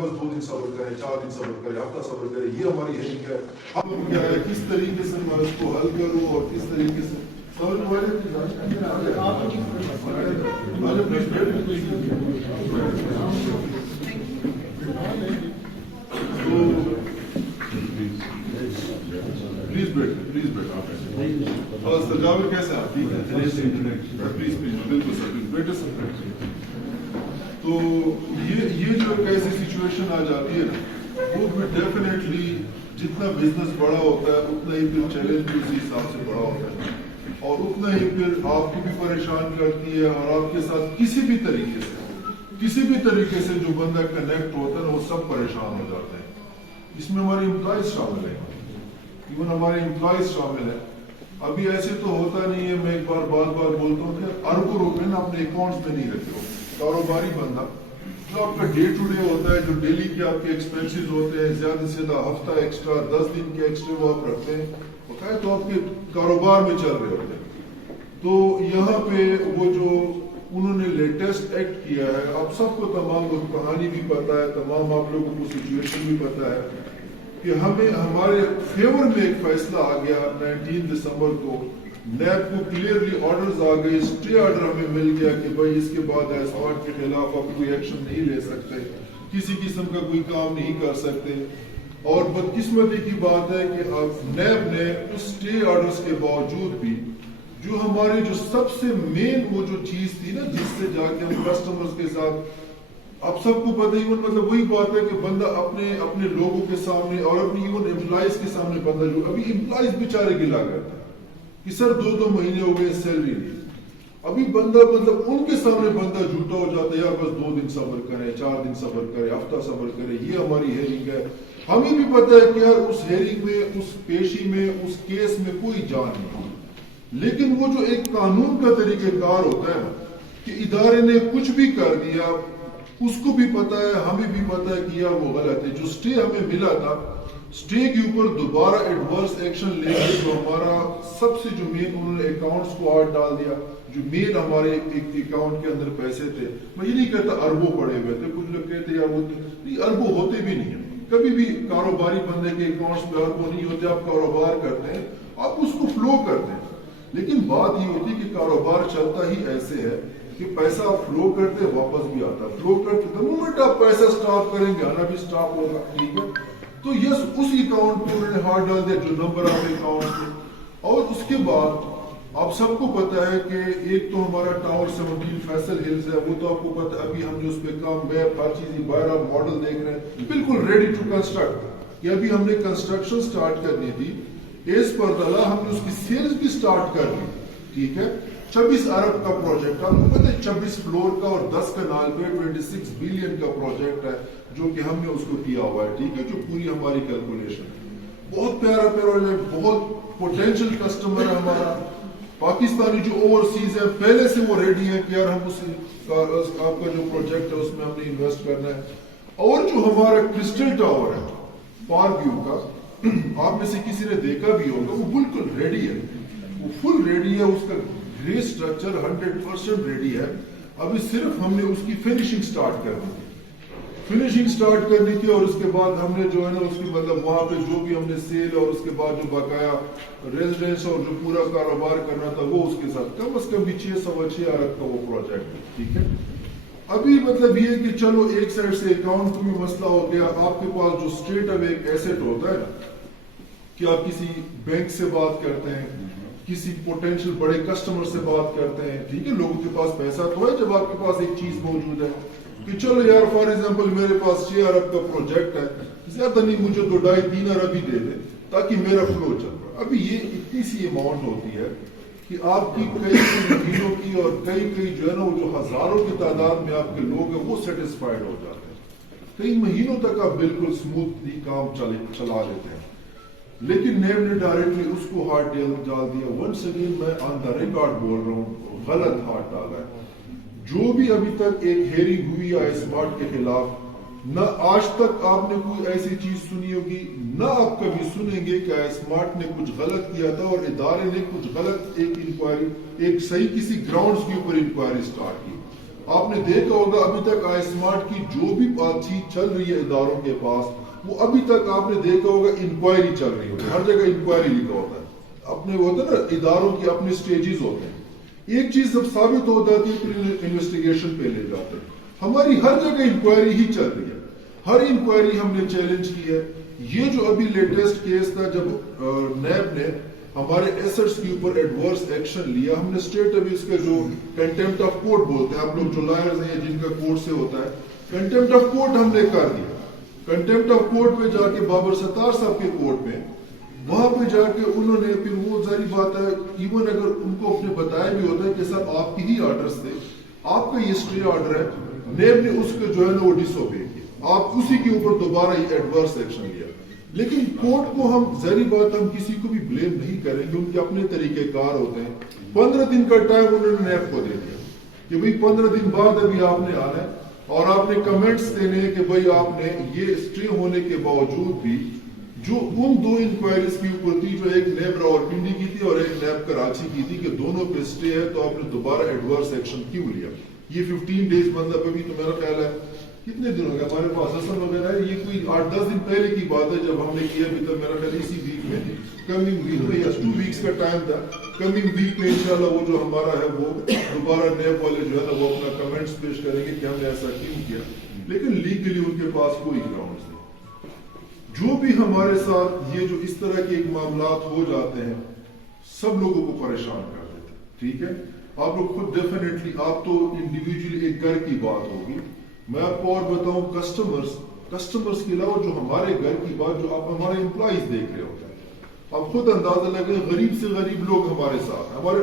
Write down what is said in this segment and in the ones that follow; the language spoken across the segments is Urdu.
بس 2 دن صبر کریں، 4 دن صبر کریں، ہفتہ صبر کریں، یہ ہماری ہیئرنگ ہے. اب کیا ہے کس طریقے سے میں اس کو حل کروں اور کس طریقے سے پلیز بیٹھ جاوید کیسے آپ ٹھیک ہے؟ پلیز بالکل سر بیٹھے سر. تو یہ جو ایسی سچویشن آ جاتی ہے نا وہ ڈیفینیٹلی جتنا بزنس بڑا ہوتا ہے اتنا ہی پھر چیلنج بھی اسی حساب سے بڑا ہوتا ہے اور اتنا ہی پھر آپ کو بھی پریشان کرتی ہے اور آپ کے ساتھ کسی بھی طریقے سے جو بندہ کنیکٹ ہوتا ہے نا وہ سب پریشان ہو جاتے ہیں. اس میں ہمارے امپلائیز شامل ہیں، ایون ہمارے امپلائیز شامل ہیں. ابھی ایسے تو ہوتا نہیں ہے، میں ایک بار بار بولتا ہوں کہ اربوں روپے نا اپنے اکاؤنٹس میں نہیں رکھتے ہو. کاروباری بندہ جو آپ کا ڈے ٹو ڈے ہوتا ہے، جو ڈیلی کے آپ کے ایکسپینسز ہوتے ہیں، زیادہ سے زیادہ ہفتہ ایکسٹرا 10 دن کے ایکسٹرا وہ آپ رکھتے ہیں، ہوتا ہے تو آپ کے کاروبار میں چل رہے ہوتے ہیں. تو یہاں پہ وہ جو انہوں نے لیٹسٹ ایکٹ کیا ہے، آپ سب کو تمام کہانی بھی پتا ہے، تمام آپ لوگوں کو سچویشن بھی پتا ہے کہ ہمیں ہمارے فیور میں ایک فیصلہ آ گیا 19 دسمبر کو. نیب کو کلیئرلی آرڈرز آ گئے، اسٹے آرڈر ہمیں مل گیا کہ بھائی اس کے بعد اسمارٹ کے خلاف آپ کوئی ایکشن نہیں لے سکتے، کسی قسم کا کوئی کام نہیں کر سکتے. اور بدقسمتی کی بات ہے کہ نیب نے اس اسٹے آرڈرز کے باوجود بھی جو ہماری جو سب سے مین وہ جو چیز تھی نا جس سے جا کے ہم کسٹمرز کے ساتھ، اب سب کو پتہ ہی مطلب وہی بات ہے کہ بندہ اپنے لوگوں کے سامنے اور اپنی ایون امپلائیز کے سامنے بندہ جو ابھی امپلائیز بیچارے گلا کرتے ہیں کہ سر 2 مہینے ہو گئے سیلری نہیں. ابھی بندہ مطلب ان کے سامنے بندہ جھوٹا ہو جاتا ہے، یار بس 2 دن صبر کریں، 4 دن صبر کریں، ہفتہ صبر کریں، یہ ہماری ہیئرنگ ہے. ہمیں بھی پتہ ہے کہ یار اس ہیئرنگ میں، اس پیشی میں، اس کیس میں کوئی جان نہیں، لیکن وہ جو ایک قانون کا طریقہ کار ہوتا ہے نا کہ ادارے نے کچھ بھی کر دیا، اس کو بھی پتا ہے، ہمیں بھی پتا ہے کہ یار وہ غلط ہے. جو اسٹے ہمیں ملا تھا، اسٹے کے اوپر دوبارہ ایڈورس ایکشن لے کے جو ہمارا سب سے جو مین انہوں نے اکاؤنٹس کو ہاتھ ڈال دیا، جو مین ہمارے ایک اکاؤنٹ کے اندر پیسے تھے. میں یہ نہیں کہتا اربوں پڑے ہوئے تھے، کچھ لوگ کہتے یار وہ نہیں، اربوں ہوتے بھی نہیں ہیں. کبھی بھی کاروباری بندے کے اکاؤنٹس میں اربوں نہیں ہوتے. آپ کاروبار کرتے ہیں، آپ اس کو فلو کرتے ہیں، لیکن بات یہ ہوتی ہے کہ کاروبار چلتا ہی ایسے ہے کہ پیسہ آپ فلو کرتے واپس بھی آتا ہے، فلو کرتے تو مومنٹ آپ پیسہ سٹاپ کریں گے آنا بھی سٹاپ ہوگا. ٹھیک ہے، تو یس اس اکاؤنٹ پہ انہوں نے ہاتھ ڈال دیا جو نمبر آف اکاؤنٹ تھے. اور اس کے بعد آپ سب کو پتا ہے کہ ایک تو ہمارا ٹاور 17 فیصل ہلز ہے، وہ تو آپ کو پتا ہے. ابھی ہم جو اس پہ کام میپ ہر چیز باہر ماڈل دیکھ رہے ہیں، بالکل ریڈی ٹو کنسٹرکٹ. کہ ابھی ہم نے کنسٹرکشن سٹارٹ کرنی تھی، ایز پر دلا ہم نے اس کی سیلز بھی سٹارٹ کر دی. ٹھیک ہے، 26 ارب کا پروجیکٹ، آپ کو پتا ہے 26 فلور کا اور 10 کنال پہ 26 بلین کا پروجیکٹ ہے جو کہ ہم نے اس کو کیا ہوا ہے. ٹھیک ہے، جو پوری ہماری کیلکولیشن بہت پیارا پروجیکٹ، بہت پوٹینشیل کسٹمر ہے ہمارا. پاکستانی جو اوورسیز ہے پہلے سے وہ ریڈی ہے کہ یار ہم آپ کا جو پروجیکٹ ہے اس میں ہم نے انویسٹ کرنا ہے. اور جو ہمارا کرسٹل ٹاور ہے پارک ویو کا، آپ میں سے کسی نے دیکھا بھی ہوگا، وہ بالکل ریڈی ہے، وہ فل ریڈی ہے. اس کا گرے اسٹرکچر 100% ریڈی ہے. ابھی صرف ہم نے اس کی فنیشنگ سٹارٹ کرنی تھی اور اس کے بعد ہم نے جو ہے نا اس کی مطلب وہاں پہ جو بھی ہم نے سیل اور اس کے بعد جو بقایا ریزیڈنس اور جو پورا کاروبار کرنا تھا وہ اس کے ساتھ کم از کم بھی 6 ارب کا وہ پروجیکٹ. ٹھیک ہے، ابھی مطلب یہ کہ چلو ایک سائڈ سے اکاؤنٹ کو بھی مسئلہ ہو گیا. آپ کے پاس جو اسٹیٹ اب ایک ایسٹ ہوتا ہے نا کہ آپ کسی بینک سے بات کرتے ہیں، کسی پوٹینشیل بڑے کسٹمر سے بات کرتے ہیں. ٹھیک ہے، لوگوں کے پاس پیسہ تو ہے جب آپ کے پاس ایک چیز موجود ہے کہ چلو یار فار ایگزامپل میرے پاس 6 ارب کا پروجیکٹ ہے، زیادہ نہیں مجھے 2.5-3 ارب ہی دے دے تاکہ میرا فلو چل رہا. ابھی یہ اتنی سی اماؤنٹ ہوتی ہے کہ آپ کی کئی مہینوں کی اور کئی جو ہے نا وہ جو ہزاروں کی تعداد میں آپ کے لوگ ہیں وہ سیٹسفائیڈ ہو جاتے ہیں. کئی مہینوں تک آپ بالکل اسموتھلی کام چلا لیتے ہیں. لیکن نیب نے ڈائریکٹلی اس کو ہاتھ ڈال دیا. ونس اگین میں آن دا ریکارڈ بول رہا ہوں، غلط ہاتھ ڈالا ہے. جو بھی ابھی تک ایک ہیئرنگ ہوئی ہے اسمارٹ کے خلاف، نہ آج تک آپ نے کوئی ایسی چیز سنی ہوگی، نہ آپ کبھی سنیں گے کہ اسمارٹ نے کچھ غلط کیا تھا اور ادارے نے کچھ غلط ایک انکوائری، ایک صحیح کسی گراؤنڈز کے اوپر انکوائری سٹارٹ کی. آپ نے دیکھا ہوگا ابھی تک آئی اسمارٹ کی جو بھی بات چیت چل رہی ہے اداروں کے پاس، وہ ابھی تک آپ نے دیکھا ہوگا انکوائری چل رہی ہوتی ہے، ہر جگہ انکوائری لکھا ہوتا ہے، اپنے ہوتا ہے نا اداروں کی اپنے سٹیجز ہوتے ہیں، ایک چیز جب ثابت ہو جاتی ہے پھر انویسٹیگیشن پہ لے جاتے ہیں. ہماری ہر جگہ انکوائری ہی چل رہی ہے، ہر انکوائری ہم نے چیلنج کی ہے. یہ جو ابھی لیٹسٹ کیس تھا جب نیب نے ہمارے ایسٹس کے اوپر ایڈورس ایکشن لیا، ہم نے اسٹیٹ ابھی اس کا جو کنٹیمپٹ آف کورٹ بولتے ہیں، ہم لوگ جو لائرز ہیں جن کا کورٹ سے ہوتا ہے، کنٹیمپٹ آف کورٹ ہم نے کر دیا. کنٹیمپٹ آف کورٹ پہ جا کے بابر ستار صاحب کے کورٹ میں، وہاں پہ جا کے انہوں نے پھر وہ ظاہری بات ہے ایون اگر ان کو اپنے بتایا بھی ہوتا ہے کہ سر آپ کی ہی آرڈرز تھے، آپ کا یہ اسٹے آرڈر ہے، نیب نے اس کو جو ہے نا وہ ڈس اوبے کیا، آپ اسی کے اوپر دوبارہ یہ ایڈورس ایکشن لیا. لیکن کورٹ کو ہم ظاہری بات ہم کسی کو بھی بلیم نہیں کریں گے، ان کے اپنے طریقہ کار ہوتے ہیں. 15 دن کا ٹائم انہوں نے نیب کو دے دیا کہ بھئی 15 دن بعد ابھی آپ نے آنا ہے اور آپ نے کمنٹس دینے ہیں کہ بھئی آپ نے یہ اسٹے ہونے کے باوجود بھی جو ان دو انکوائریز کی اوپر تھی، جو ایک نیب راولپنڈی کی تھی اور ایک نیب کراچی کی تھی، کہ دونوں پہ اسٹے ہے، تو آپ نے دوبارہ ایڈورس ایکشن کیوں لیا؟ یہ 15 ڈیز مطلب ابھی تو میرا خیال ہے کتنے دن ہو گیا ہمارے پاس اصل وغیرہ ہے، یہ کوئی 8-10 دن پہلے کی بات ہے جب ہم نے کیا. ابھی تک میرا خیال اسی ویک میں کمنگ ویک میں یا 2 ویکس کا ٹائم تھا، کمنگ ویک میں انشاءاللہ وہ جو ہمارا ہے وہ دوبارہ نیب والے جو ہے نا وہ اپنا کمنٹس پیش کریں گے کہ ہم نے ایسا کیوں کیا. لیکن لیگلی ان کے پاس کوئی گراؤنڈز نہیں. جو بھی ہمارے ساتھ یہ جو اس طرح کے ایک معاملات ہو جاتے ہیں سب لوگوں کو پریشان کر دیتے ہیں. ٹھیک ہے، آپ لوگ خود ڈیفینیٹلی آپ تو انڈیویجولی ایک گھر کی بات ہوگی، میں آپ کو اور بتاؤں کسٹمرز کے علاوہ جو ہمارے گھر کی بات، جو آپ ہمارے امپلائیز دیکھ رہے ہوتے ہیں، آپ خود اندازہ لگے غریب سے غریب لوگ ہمارے ساتھ، ہمارے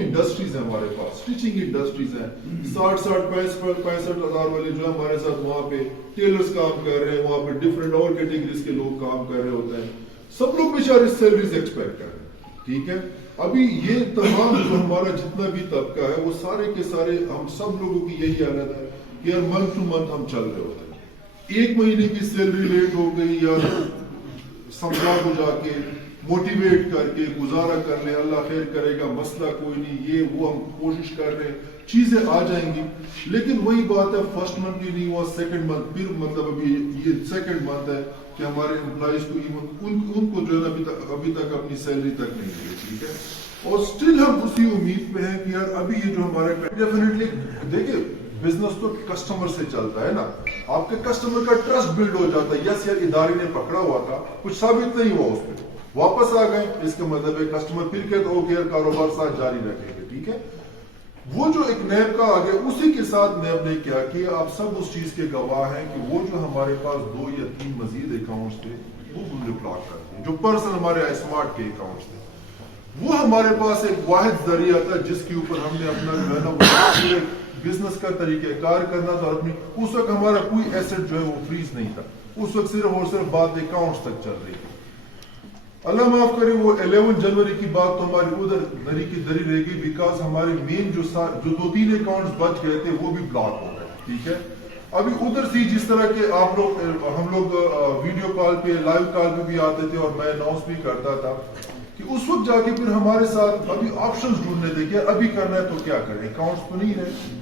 انڈسٹریز ہیں، ہمارے پاس اسٹیچنگ انڈسٹریز ہیں، 60-65 ہزار والے جو ہمارے ساتھ وہاں پہ ٹیلرز کام کر رہے ہیں، وہاں پہ ڈفرینٹ اور کیٹیگریز کے لوگ کام کر رہے ہوتے ہیں، سب لوگ بیچارے سیلریز ایکسپیکٹ کر رہے ہیں. ٹھیک ہے، ابھی یہ تمام جو ہمارا جتنا بھی طبقہ ہے وہ سارے کے سارے ہم سب لوگوں کی یہی حالت ہے کہ یار منتھ ٹو منتھ ہم چل رہے ہوتے ہیں. ایک مہینے کی سیلری لیٹ ہو گئی یا سمجھا کو جا کے موٹیویٹ کر کے گزارا کر لیں، اللہ خیر کرے گا، مسئلہ کوئی نہیں، یہ وہ ہم کوشش کر رہے ہیں، چیزیں آ جائیں گی. لیکن وہی بات ہے فرسٹ منتھ بھی نہیں ہوا، سیکنڈ منتھ پھر مطلب ابھی یہ سیکنڈ منتھ ہے کہ ہمارے امپلائیز کو ان کو جو ہے ابھی تک اپنی سیلری تک نہیں ملی. ٹھیک ہے، اور اسٹل ہم اسی امید پہ ہیں کہ یار ابھی یہ جو ہمارے ڈیفینیٹلی دیکھیں بزنس تو کسٹمر سے چلتا ہے نا، آپ کے کسٹمر کا ٹرسٹ بلڈ ہو جاتا ہے. یس یار ادارے نے پکڑا ہوا تھا، کچھ ثابت نہیں ہوا، اس پہ واپس آ گئے، اس کا مطلب ہے کسٹمر پھر کہتا ہو گیا کاروبار ساتھ جاری رکھیں گے. ٹھیک ہے، وہ جو ایک نیب کا آ گیا اسی کے ساتھ نیب نے کیا کہ آپ سب اس چیز کے گواہ ہیں کہ وہ جو ہمارے پاس 2 یا 3 مزید اکاؤنٹس تھے وہ ہم نے بلاک کر دیے، جو پرسنل ہمارے اسمارٹ کے اکاؤنٹس تھے. وہ ہمارے پاس ایک واحد ذریعہ تھا جس کے اوپر ہم نے اپنا جو ہے نا پورے بزنس کا طریقہ کار کرنا تھا. اور اس وقت ہمارا کوئی ایسٹ جو ہے وہ فریز نہیں تھا، اس وقت صرف اور صرف بات اکاؤنٹس تک چل رہی تھی. اللہ معاف کرے وہ 11 جنوری کی بات تو ہماری ادھر دری کی دری رہ گئی، بیکاز ہمارے مین جو 2-3 اکاؤنٹس بچ گئے تھے وہ بھی بلاک ہو گئے. ٹھیک ہے، ابھی ادھر سے جس طرح کے آپ لوگ ہم لوگ ویڈیو کال پہ لائیو کال پہ بھی آتے تھے اور میں اناؤنس بھی کرتا تھا کہ اس وقت جا کے پھر ہمارے ساتھ ابھی آپشنز ڈھونڈنے تھے کہ ابھی کرنا ہے تو کیا کریں، اکاؤنٹس تو نہیں رہے،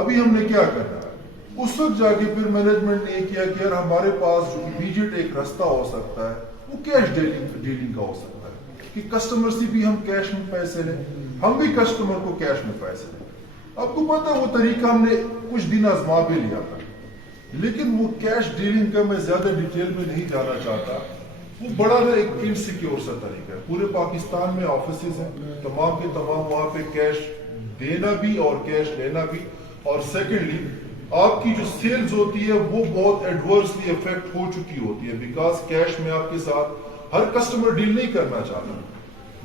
ابھی ہم نے کیا کرنا ہے. اس وقت جا کے پھر مینجمنٹ نے یہ کیا کہ یار ہمارے پاس جو امیڈیٹ ایک رستہ ہو سکتا ہے وہ کیش ڈیلنگ کا ہو سکتا ہے کہ کسٹمر سے بھی ہم کیش میں پیسے لیں، ہم بھی کسٹمر کو کیش میں پیسے دیں. آپ کو پتا وہ طریقہ ہم نے کچھ دن آزما بھی لیا تھا، لیکن وہ کیش ڈیلنگ کا میں زیادہ ڈیٹیل میں نہیں جانا چاہتا. وہ بڑا نا ایک انسیکیور سا طریقہ ہے. پورے پاکستان میں آفیسز ہیں تمام کے تمام، وہاں پہ کیش دینا بھی اور کیش لینا بھی. اور سیکنڈلی آپ کی جو سیلز ہوتی ہے وہ بہت ایڈورسلی افیکٹ ہو چکی ہوتی ہے، بیکاز کیش میں آپ کے ساتھ ہر کسٹمر ڈیل نہیں کرنا چاہتا،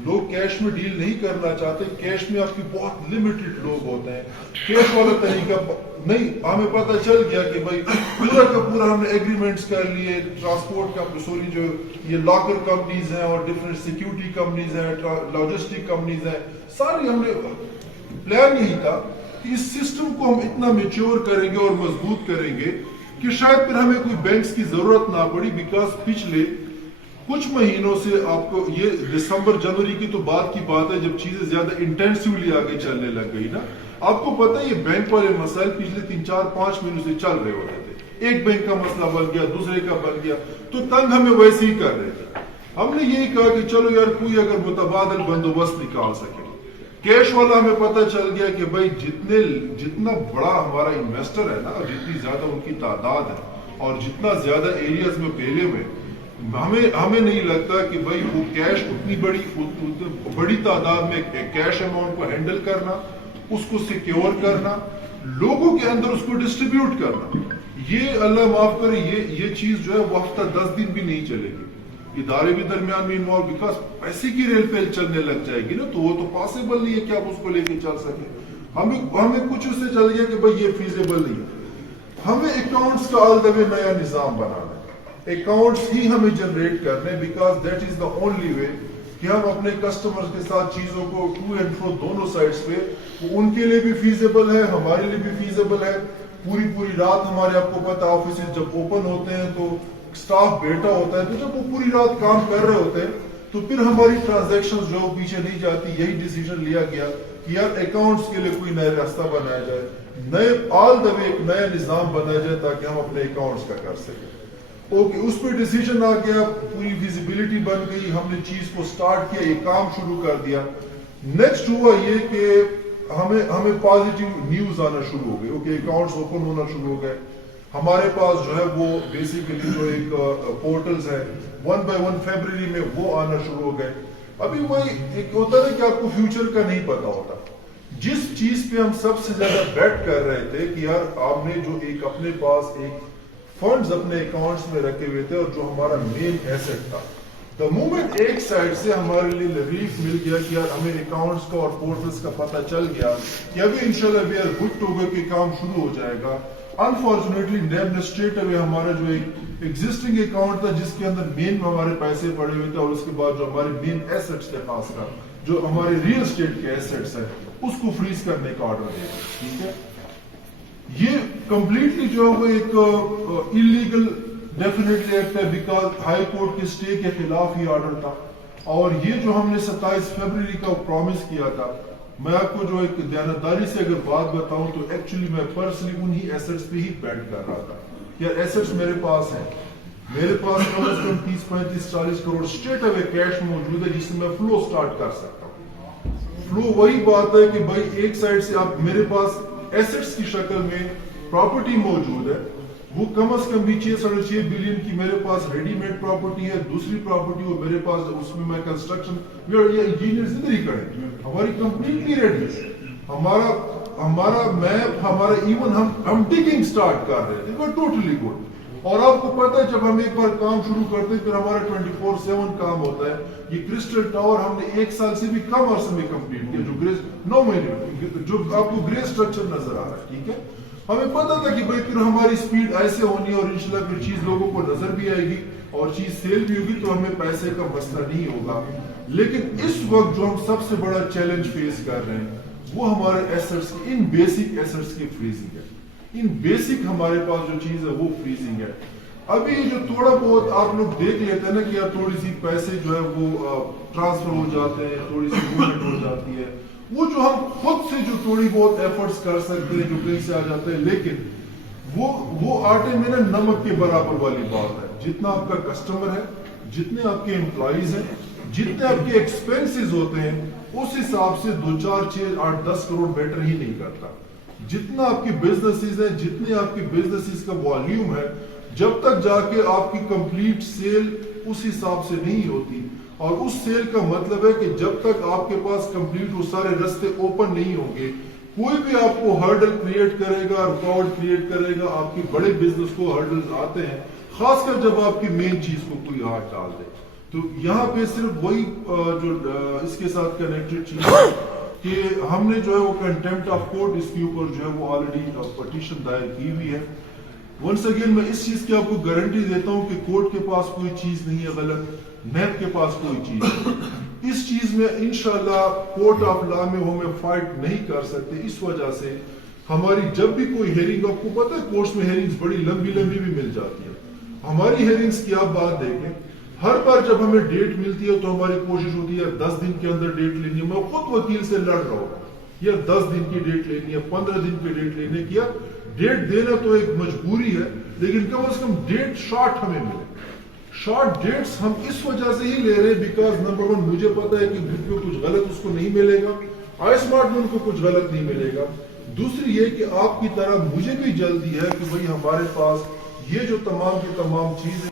لوگ کیش میں ڈیل نہیں کرنا چاہتے. کیش میں آپ کی بہت لمیٹڈ لوگ ہوتے ہیں، کیش والا طریقہ نہیں. ہمیں پتہ چل گیا کہ بھائی پورا کا پورا ہم نے ایگریمنٹس کر لیے، ٹرانسپورٹ کا سوری جو یہ لاکر کمپنیز ہیں اور ڈفرینٹ سیکیورٹی کمپنیز ہیں، لاجسٹک کمپنیز ہیں، ساری ہم نے پلان یہی تھا کہ اس سسٹم کو ہم اتنا میچور کریں گے اور مضبوط کریں گے کہ شاید پھر ہمیں کوئی بینکس کی ضرورت نہ پڑی. بیکاز پچھلے کچھ مہینوں سے آپ کو یہ دسمبر جنوری کی تو بعد کی بات ہے جب چیزیں زیادہ انٹینسیولی آگے چلنے لگ گئی نا، آپ کو پتہ ہے یہ بینک والے مسائل پچھلے 3-4-5 مہینوں سے چل رہے ہوتے تھے، ایک بینک کا مسئلہ بن گیا، دوسرے کا بن گیا، تو تنگ ہمیں ویسے ہی کر رہے تھے. ہم نے یہی کہا کہ چلو یار کوئی اگر متبادل بندوبست نکال سکے. کیش والا ہمیں پتہ چل گیا کہ بھائی جتنا بڑا ہمارا انویسٹر ہے نا، اور جتنی زیادہ ان کی تعداد ہے اور جتنا زیادہ ایریاز میں پھیلے ہوئے، ہمیں نہیں لگتا کہ بھائی وہ کیش اتنی بڑی تعداد میں کیش اماؤنٹ کو ہینڈل کرنا، اس کو سیکیور کرنا، لوگوں کے اندر اس کو ڈسٹریبیوٹ کرنا، یہ اللہ معاف کرے یہ چیز جو ہے وہ ہفتہ 10 دن بھی نہیں چلے گی. ادارے بھی درمیان میں انوالو، بیکاز پیسے کی ریل پیل چلنے لگ جائے گی نا، تو وہ تو پاسبل نہیں ہے کہ آپ اس کو لے کے چل سکیں. ہمیں کچھ اس سے چل گیا کہ بھائی یہ فیزیبل نہیں ہے. ہمیں اکاؤنٹس کا آل دا وے نیا نظام بنانا ہے، اکاؤنٹس ہی ہمیں جنریٹ کرنے، because that is the only way کہ ہم اپنے کسٹمر کے ساتھ چیزوں کو ٹو اینڈ فرو دونوں سائڈس پہ، ان کے لیے بھی فیزیبل ہے، ہمارے لیے بھی فیزیبل ہے. پوری رات ہمارے، آپ کو پتا آفیسز جب اوپن ہوتے ہیں تو سٹاف بیٹھا ہوتا ہے، تو جب وہ پوری رات کام کر رہے ہوتے ہیں تو پھر ہماری ٹرانزیکشنز جو پیچھے نہیں جاتی. یہی ڈیسیژن لیا گیا کہ یار اکاؤنٹس کے لیے کوئی نیا راستہ بنایا جائے، آل دا وے ایک نیا نظام بنایا جائے تاکہ ہم اپنے اکاؤنٹس کا کر سکیں. اوکے، اس پہ ڈیسیژن آ گیا، پوری ویزیبلٹی بن گئی، ہم نے چیز کو سٹارٹ کیا، یہ کام شروع کر دیا. نیکسٹ ہوا یہ کہ ہمیں پازیٹیو نیوز آنا شروع ہو گئی. اوکے، اکاؤنٹس اوپن ہونا شروع ہو گئے. ہمارے پاس جو ہے وہ بیسیکلی جو ایک پورٹلز ہے 1 by 1 فیبرری میں وہ آنا شروع ہو گئے. ابھی وہی ایک ہوتا ہے کہ آپ کو فیوچر کا نہیں پتا ہوتا. جس چیز پہ ہم سب سے زیادہ بیٹ کر رہے تھے کہ یار آپ نے جو ایک اپنے پاس ایک فنڈز اپنے اکاؤنٹس میں رکھے ہوئے تھے اور جو ہمارا مین ایسٹ تھا، دا مومنٹ ایک سائڈ سے ہمارے لیے ریلیف مل گیا کہ یار ہمیں اکاؤنٹس کا اور پورٹلز کا پتہ چل گیا کہ ابھی انشاءاللہ we are good to go کہ کام شروع ہو جائے گا. انفارچونیٹلی نیب نے اسٹریٹ اوے ہمارا جو ایک ایگزسٹنگ اکاؤنٹ تھا جس کے اندر مین ہمارے پیسے پڑے ہوئے تھے، اور اس کے بعد جو ہمارے مین ایسٹس تھے، خاص کر جو ہمارے ریئل اسٹیٹ کے ایسٹس ہیں، اس کو فریز کرنے کا آرڈر دیا. ٹھیک ہے، یہ کمپلیٹلی جو ہے وہ ایک انلیگل ڈیفینیٹلی ایکٹ ہے، بیکاز ہائی کورٹ کے اسٹے کے خلاف ہی آرڈر تھا. اور یہ جو ہم نے 27 فیبرری کا پرومس کیا تھا، میں آپ کو جو ایک دیانتداری سے اگر بات بتاؤں تو ایکچولی میں پرسنلی انہی ایسٹس پہ ہی بیٹ کر رہا تھا. یا ایسٹس میرے پاس ہیں، میرے پاس کم از کم 30-35-40 کروڑ اسٹریٹ اوے کیش موجود ہے جس سے میں فلو سٹارٹ کر سکتا ہوں. فلو وہی بات ہے کہ بھائی ایک سائڈ سے آپ میرے پاس ایسٹس کی شکل میں پراپرٹی موجود ہے، وہ کم از کم بھی 6.6 بلین کی میرے پاس ریڈی میڈ پراپرٹی ہے. دوسری پراپرٹی وہ میرے پاس، اس میں میں کنسٹرکشن انجینئرز ادھر ہی کریں، ہماری کمپلیٹلی ریڈی ہے. ہمارا میپ، ہمارا ایون ہم ڈگنگ سٹارٹ کر رہے تھے، بٹ ٹوٹلی گڈ. اور آپ کو پتا ہے جب ہم ایک بار کام شروع کرتے ہیں پھر ہمارا 24/7 کام ہوتا ہے. یہ کرسٹل ٹاور ہم نے 1 سال سے بھی کم عرصے میں کمپلیٹ کیا، جو گریز 9 مہینے جو آپ کو گرے اسٹرکچر نظر آ رہا ہے. ٹھیک ہے، ہمیں پتا تھا کہ بھائی پھر ہماری سپیڈ ایسے ہونی ہے اور انشاءاللہ پھر چیز لوگوں کو نظر بھی آئے گی اور چیز سیل بھی ہوگی تو ہمیں پیسے کا مسئلہ نہیں ہوگا. لیکن اس وقت جو ہم سب سے بڑا چیلنج فیس کر رہے ہیں وہ ہمارے ایسٹس کی، ان بیسک ایسٹس کی فریزنگ ہے. ان بیسک ہمارے پاس جو چیز ہے وہ فریزنگ ہے. ابھی جو تھوڑا بہت آپ لوگ دیکھ لیتے ہیں نا کہ آپ تھوڑی سی پیسے جو ہے وہ ٹرانسفر ہو جاتے ہیں، تھوڑی سی موومنٹ ہو جاتی ہے، وہ جو ہم خود سے جو تھوڑی بہت ایفرٹس کر سکتے ہیں جو کہیں سے آ جاتے ہیں، لیکن وہ آٹے میں نا نمک کے برابر والی بات ہے. جتنا آپ کا کسٹمر ہے، جتنے آپ کے امپلائیز ہیں، جتنے آپ کے ایکسپینسز ہوتے ہیں، اس حساب سے 2, 4, 6, 8, 10 کروڑ بیٹر ہی نہیں کرتا. جتنا آپ کی بزنسز ہیں، جتنے آپ کی بزنسز کا والیوم ہے، جب تک جا کے آپ کی کمپلیٹ سیل اس حساب سے نہیں ہوتی. اور اس سیل کا مطلب ہے کہ جب تک آپ کے پاس کمپلیٹ وہ سارے رستے اوپن نہیں ہوں گے، کوئی بھی آپ کو ہرڈل کریٹ کرے گا، رکاوٹ کریٹ کرے گا. آپ کی بڑے بزنس کو ہرڈلز آتے ہیں، خاص کر جب آپ کی مین چیز کو کوئی ہاتھ ڈال دے. تو یہاں پہ صرف وہی جو اس کے ساتھ کنیکٹڈ چیز ہے کہ ہم نے جو ہے وہ کنٹیمپٹ آف کورٹ اس کے اوپر جو ہے وہ آلریڈی پٹیشن دائر کی ہوئی ہے. ونس اگین میں اس چیز کی آپ کو گارنٹی دیتا ہوں کہ کورٹ کے پاس کوئی چیز نہیں ہے غلط، نیب کے پاس کوئی چیز ہے. اس چیز میں انشاءاللہ کورٹ آف لا میں وہ ہمیں فائٹ نہیں کر سکتے. اس وجہ سے ہماری جب بھی کوئی ہیرنگ، آپ کو پتہ ہے کورٹس میں ہیرنگز بڑی لمبی بھی مل جاتی ہے. ہماری ہیرنگز کی آپ بات دیکھیں، ہر بار جب ہمیں ڈیٹ ملتی ہے تو ہماری کوشش ہوتی ہے 10 دن کے اندر ڈیٹ لینی ہے. میں خود وکیل سے لڑ رہا ہوں یا 10 دن کی ڈیٹ لینی ہے 15 دن کی ڈیٹ لینے کی. ڈیٹ دینا تو ایک مجبوری ہے لیکن کم از کم ڈیٹ شارٹ ہمیں ملے. شارٹ ڈیٹس ہم اس وجہ سے ہی لے رہے ہیں بیکاز نمبر 1 مجھے پتا ہے کہ گروپ میں کچھ غلط اس کو نہیں ملے گا, آئی اسمارٹ میں ان کو کچھ غلط نہیں ملے گا. دوسری یہ کہ آپ کی طرح مجھے بھی جلدی ہے کہ بھئی ہمارے پاس یہ جو تمام کی تمام چیزیں